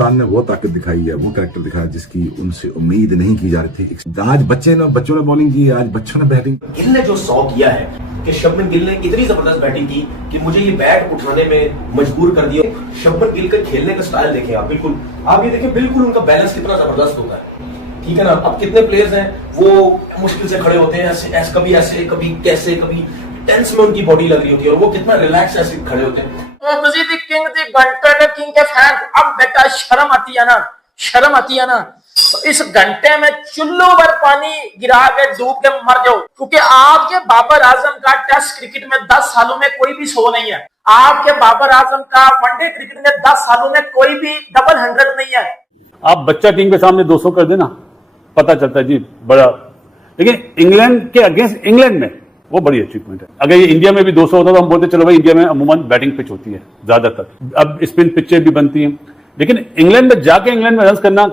पाकिस्तान ने वो ताकत दिखाई है, वो कैरेक्टर दिखाया जिसकी उनसे उम्मीद नहीं की जा रही थी। आज बच्चों ने बॉलिंग की, आज बच्चों ने बैटिंग। गिल ने जो 100 किया है कि शबनम गिल ने इतनी जबरदस्त बैटिंग की कि मुझे ये बैट उठाने में मजबूर कर दिया। शबनम गिल का खेलने का स्टाइल देखें आप, बिल्कुल आप ये देखें, बिल्कुल उनका बैलेंस कितना जबरदस्त होता है, ठीक है ना। अब कितने प्लेयर्स हैं वो मुश्किल से खड़े होते हैं, ऐसे कभी ऐसे, कभी कैसे, कभी टेंस में उनकी बॉडी लग रही होती है और वो कितना रिलैक्स ऐसे खड़े होते हैं। किंग घंटे किंग के फैन, अब बेटा शर्म आती है ना, शर्म आती है ना। तो इस घंटे में चुल्लू भर पानी गिरा के डूब के मर जाओ, क्योंकि आपके बाबर आजम का टेस्ट क्रिकेट में 10 सालों में कोई भी 100 नहीं है। आपके बाबर आजम का वनडे क्रिकेट में 10 सालों में कोई भी डबल 100 नहीं है। आप बच्चा टीम के सामने 200 कर देना, पता चलता है जी बड़ा। लेकिन इंग्लैंड के अगेंस्ट इंग्लैंड में वो बड़ी अचीवमेंट है। अगर ये इंडिया में भी 200 होता तो हम बोलते चलो भाई इंडिया में अमूमन बैटिंग पिच होती है ज्यादातर, अब स्पिन पिचें भी बनती हैं, लेकिन इंग्लैंड में जाके इंग्लैंड में रन करना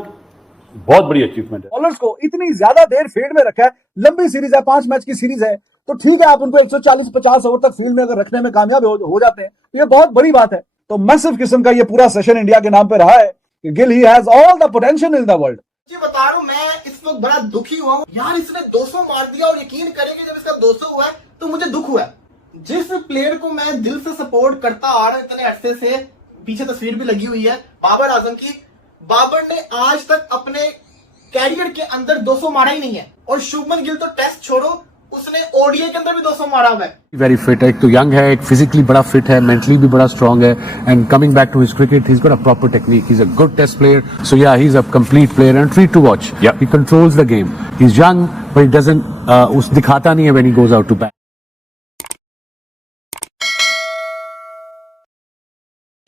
बहुत बड़ी अचीवमेंट है। बॉलर्स को इतनी ज्यादा देर फील्ड में रखा है, लंबी सीरीज है, 5 मैच की सीरीज है, तो ठीक है आप उनको 140-50 ओवर तक फील्ड में अगर रखने में कामयाब हो जाते हैं, ये बहुत बड़ी बात है। तो मैसिव किस्म का ये पूरा सेशन इंडिया के नाम पे रहा है कि Gill he has all the potential in the world. जी बता रहा हूं, मैं इस वक्त बड़ा दुखी हुआ हूं यार, इसने 200 मार दिया और यकीन करेंगे जब इसका 200 हुआ है तो मुझे दुख हुआ है। जिस प्लेयर को मैं दिल से सपोर्ट करता आ रहा हूं इतने अरसे से, पीछे तस्वीर भी लगी हुई है बाबर आजम की, बाबर ने आज तक अपने कैरियर के अंदर 200 मारा ही नहीं है। और शुभमन गिल तो टेस्ट छोड़ो, उसने ओडीआई के अंदर भी 200 मारा हुआ है। वेरी फिट है, एक तो यंग है, एक फिजिकली बड़ा फिट है, मेंटली भी बड़ा स्ट्रांग है, and coming back to his cricket he is got a proper technique, he is a good test player, so yeah he is a complete player and treat to watch. He controls the game, he is young but he doesn't उस दिखाता नहीं है when he goes out to bat.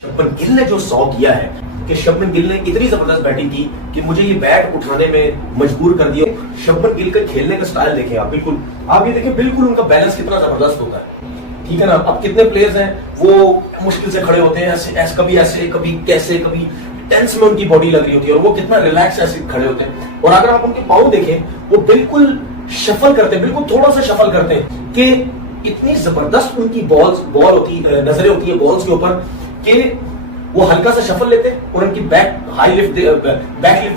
Shubman Gill ने जो 100 किया है कि शबनम गिल ने इतनी जबरदस्त बैटिंग की कि मुझे ये बैट उठाने में मजबूर कर दिया। शबनम गिल का खेलने का स्टाइल देखें आप, बिल्कुल आप ये देखें, बिल्कुल उनका बैलेंस कितना जबरदस्त होता है, ठीक है ना। अब कितने प्लेयर्स हैं वो मुश्किल से खड़े होते हैं, ऐसे कभी ऐसे, कभी कैसे, कभी टेंस में उनकी बॉडी लग रही होती है और वो कितना रिलैक्स ऐसे खड़े होते हैं। और अगर आप उनके पाँव देखें वो बिल्कुल शफल करते हैं, बिल्कुल थोड़ा सा शफल करते हैं कि इतनी जबरदस्त उनकी बॉल होती नजरें होती है बॉल्स के ऊपर कि वो हल्का सा शफल लेते हैं और उनकी बैक लिफ्ट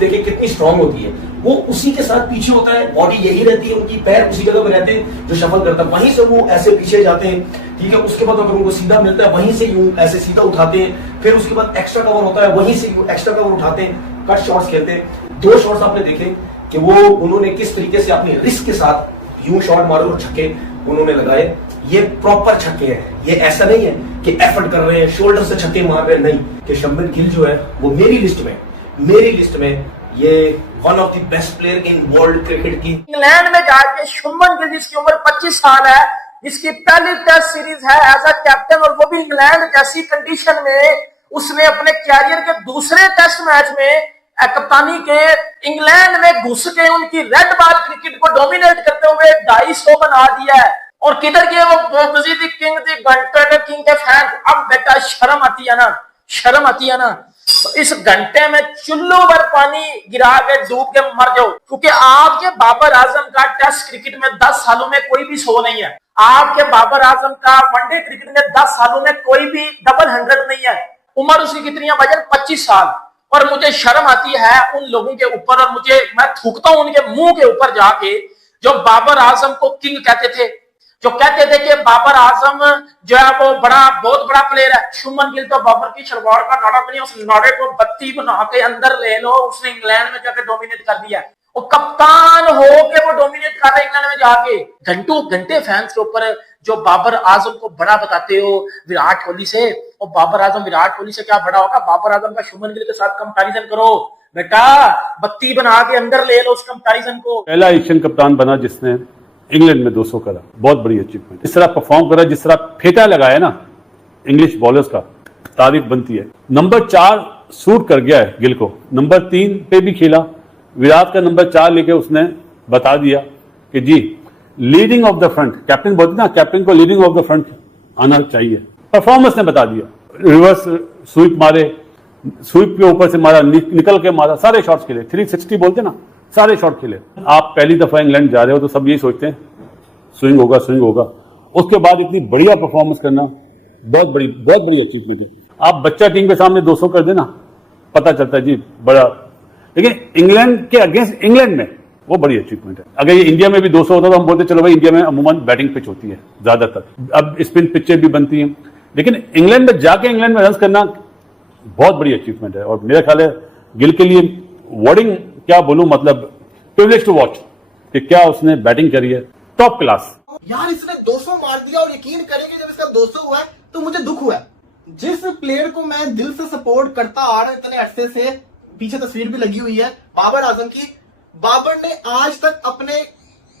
देखिए कितनी स्ट्रांग होती है, वो उसी के साथ पीछे होता है, बॉडी यही रहती है, उनकी पैर उसी जगह पे रहते हैं जो शफल करता है, वहीं से वो ऐसे पीछे जाते हैं, ठीक है। उसके बाद अगर उनको सीधा मिलता है वहीं से यूं ऐसे सीधा उठाते हैं, फिर उसके बाद एक्स्ट्रा कवर होता है वहीं से एक्स्ट्रा कवर उठाते हैं, कट शॉट्स खेलते हैं। 2 शॉट्स आपने देखे कि वो उन्होंने किस तरीके से अपनी रिस्क के साथ यूं शॉट मारे और छक्के उन्होंने लगाए, ये प्रॉपर छक्के हैं, ये ऐसा नहीं है कि एफर्ट कर रहे हैं, शोल्डर से छक्के मार रहे हैं, नहीं। कि शबनम गिल जो है वो मेरी लिस्ट में ये one of the best player in world cricket की। इंग्लैंड में जाके शुभमन गिल जिसकी उम्र 25 साल है, जिसकी पहली टेस्ट सीरीज है एज अ कैप्टन, और वो भी इंग्लैंड जैसी कंडीशन में, उसने अपने कैरियर के दूसरे टेस्ट मैच में कप्तानी के इंग्लैंड में घुस के उनकी रेड बॉल क्रिकेट को डोमिनेट करते हुए 250 बना दिया है। और किधर गए वो किंग घंटे किंग के फैन, अब बेटा शर्म आती है ना, शर्म आती है ना। तो इस घंटे में चुल्लू भर पानी गिरा के डूब के मर जाओ, क्योंकि आपके बाबर आजम का टेस्ट क्रिकेट में 10 सालों में कोई भी 100 नहीं है। आपके बाबर आजम का वनडे क्रिकेट में 10 सालों में कोई भी डबल 100 नहीं है। उम्र उसकी कितनी है भाईजान? 25 साल। और मुझे शर्म आती है उन लोगों के ऊपर, और मैं थूकता हूं उनके मुंह के ऊपर जाके, जो बाबर आजम को किंग कहते थे, जो कहते थे कि बाबर आजम जो है वो बहुत बड़ा प्लेयर है। शुभमन गिल तो बाबर की शलवार का नाड़ा बनी, उस नाड़े को बत्ती बना के अंदर ले लो, उसने इंग्लैंड में जाके डोमिनेट कर दिया। वो कप्तान हो के वो डोमिनेट कर रहे इंग्लैंड में जाके। घंटों घंटे फैंस के ऊपर जो बाबर आजम को बड़ा बताते हो विराट कोहली से, और बाबर आजम विराट कोहली से क्या बड़ा होगा? बाबर आजम का शुभमन गिल के साथ कंपैरिजन करो बेटा, बत्ती बना के अंदर ले लो उस कंपैरिजन को। पहला एशियन कप्तान बना जिसने इंग्लैंड में 200 करा, बहुत बड़ी अचीवमेंट। जिस तरह परफॉर्म करा, जिस तरह फेंटा लगाया ना इंग्लिश बॉलर्स का, तारीफ बनती है। नंबर 4 सूट कर गया है गिल को, नंबर 3 पे भी खेला, विराट का नंबर 4 लेके उसने बता दिया कि जी leading of the front, captain बोलते ना, कैप्टन को लीडिंग ऑफ द फ्रंट आना चाहिए। परफॉर्मेंस ने बता दिया, रिवर्स स्वीप मारे, स्वीप के ऊपर से मारा, निकल के मारा, सारे शॉट्स खेले, 360 बोलते ना, सारे शॉट खेले। आप पहली दफा इंग्लैंड जा रहे हो तो सब यही सोचते हैं स्विंग होगा, उसके बाद इतनी बढ़िया परफॉर्मेंस करना बहुत बड़ी अचीवमेंट है। आप बच्चा टीम के सामने 200 कर देना, पता चलता है जी बड़ा, लेकिन इंग्लैंड के अगेंस्ट इंग्लैंड में वो बड़ी अचीवमेंट है। अगर ये इंडिया में भी 200 होता तो हम बोलते चलो भाई इंडिया में अमूमन बैटिंग पिच होती है ज्यादातर, अब स्पिन पिचें भी बनती हैं, लेकिन इंग्लैंड में जाके इंग्लैंड में रन करना बहुत बड़ी अचीवमेंट है। और मेरा ख्याल है गिल के लिए वर्डिंग क्या बोलूं, मतलब प्रिविलेज टू वॉच कि क्या उसने बैटिंग करी है, टॉप क्लास। यार इसने 200 मार दिया और यकीन करेंगे जब इसका 200 हुआ है तो मुझे दुख हुआ है। जिस प्लेयर को मैं दिल से सपोर्ट करता आ रहा हूं इतने अरसे से, पीछे तस्वीर भी लगी हुई है बाबर आजम की, बाबर ने आज तक अपने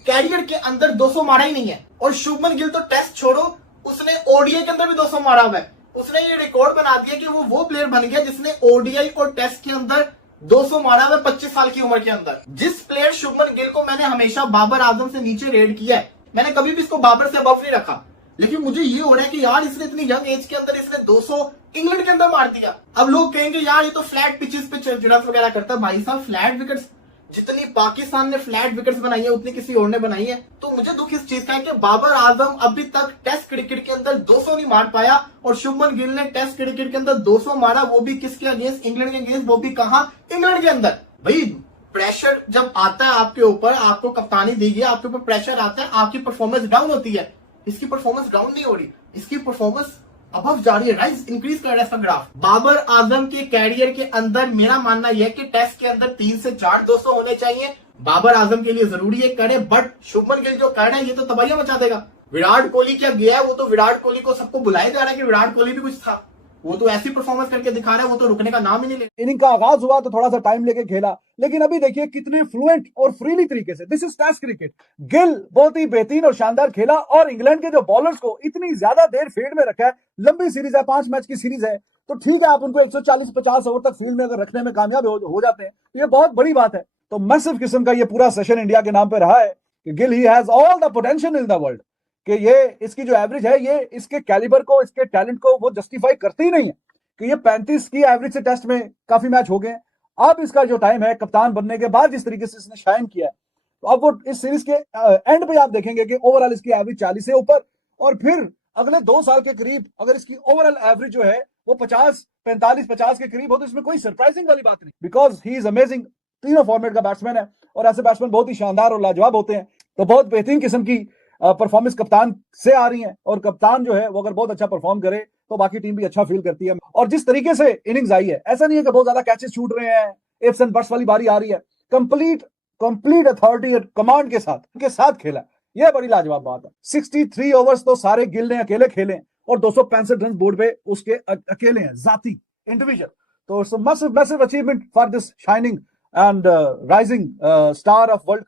कैरियर के अंदर 200 मारा ही नहीं है। और शुभमन गिल तो टेस्ट छोड़ो, उसने ओडीआई के अंदर भी 200 मारा हुआ है। उसने ये रिकॉर्ड बना दिया कि वो प्लेयर बन गया जिसने ओडीआई और टेस्ट के अंदर 200 मारा हुआ 25 साल की उम्र के अंदर। जिस प्लेयर शुभमन गिल को मैंने हमेशा बाबर आजम से नीचे रेट किया है, मैंने कभी भी इसको बाबर से अबव नहीं रखा, लेकिन मुझे ये हो रहा है कि यार इसने इतनी यंग एज के अंदर इसने 200 इंग्लैंड के अंदर मार दिया। अब लोग कहेंगे यार ये तो फ्लैट पिचेस पे रन वगैरह करता है। भाई साहब फ्लैट विकेट्स जितनी पाकिस्तान ने फ्लैट विकेट्स बनाई है उतनी किसी और ने बनाई है। तो मुझे दुख इस चीज का है कि बाबर आजम अभी तक टेस्ट क्रिकेट के अंदर 200 नहीं मार पाया, और शुभमन गिल ने टेस्ट क्रिकेट के अंदर 200 मारा, वो भी किसके अगेंस्ट, इंग्लैंड के अगेंस्ट, वो भी कहां, इंग्लैंड के अंदर। भाई प्रेशर जब आता है आपके ऊपर, आपको कप्तानी दी गई, आपके ऊपर प्रेशर आता है, आपकी परफॉर्मेंस डाउन होती है। इसकी परफॉर्मेंस डाउन नहीं हो रही, इसकी परफॉर्मेंस अबव जा रही है, राइज इंक्रीज कर रहा है इसका ग्राफ। बाबर आजम के कैरियर के अंदर मेरा मानना यह है कि टेस्ट के अंदर 3 से 4 200 होने चाहिए, बाबर आजम के लिए जरूरी है करे, बट शुभमन गिल जो कर रहे हैं ये तो तबाहियां मचा देगा। विराट कोहली क्या गया है, वो तो विराट कोहली को सबको बुलाया जा रहा है कि विराट कोहली भी कुछ था, वो तो ऐसी परफॉर्मेंस करके दिखा रहा है, वो तो रुकने का नाम ही नहीं ले। इनिंग का आगाज हुआ तो थोड़ा सा टाइम लेके खेला, लेकिन अभी देखिए कितने फ्लुएंट और फ्रीली तरीके से, this is test cricket. Gill बहुत ही बेहतरीन और शानदार खेला, और इंग्लैंड के जो बॉलर्स को इतनी ज्यादा देर फील्ड में रखा है, लंबी सीरीज है, 5 मैच की सीरीज है, तो ठीक है आप उनको 140-50 ओवर तक फील्ड में अगर रखने में कामयाब हो जाते हैं, ये बहुत बड़ी बात है। तो मैसिव किस्म का ये पूरा सेशन इंडिया के नाम पे रहा है कि Gill he has all the potential in the world, कि ये इसकी जो एवरेज है ये इसके कैलिबर को, इसके टैलेंट को वो जस्टिफाई करती ही नहीं है कि ये 35 की एवरेज से टेस्ट में काफी मैच हो गए। अब इसका जो टाइम है कप्तान बनने के बाद जिस तरीके से इसने शाइन किया है, तो अब वो इस सीरीज के एंड पे आप देखेंगे कि ओवरऑल इसकी एवरेज 40 से ऊपर, और फिर अगले 2 साल के करीब अगर इसकी ओवरऑल एवरेज जो है वो 45-50 के करीब हो, तो इसमें कोई सरप्राइजिंग वाली बात नहीं, बिकॉज ही इज अमेजिंग। तीनों फॉर्मेट का बैट्समैन है, और ऐसे बैट्समैन बहुत ही शानदार और लाजवाब होते हैं। तो बहुत बेहतरीन किस्म की परफॉर्मेंस कप्तान से आ रही है, और कप्तान जो है वो अगर बहुत अच्छा परफॉर्म करे तो बाकी टीम भी अच्छा फील करती है। और जिस तरीके से इनिंग्स आई है, ऐसा नहीं है कि बहुत ज्यादा कैचेस छूट रहे हैं, इफ्स एंड बट्स वाली बारी आ रही है, कंप्लीट अथॉरिटी कमांड के साथ खेला, यह बड़ी लाजवाब बात है। 63 ओवर्स तो सारे गिल ने अकेले खेले, और 265 रन बोर्ड पे उसके अकेले हैं, जाती, इंडिविजुअल। तो massive achievement for this shining and rising star of world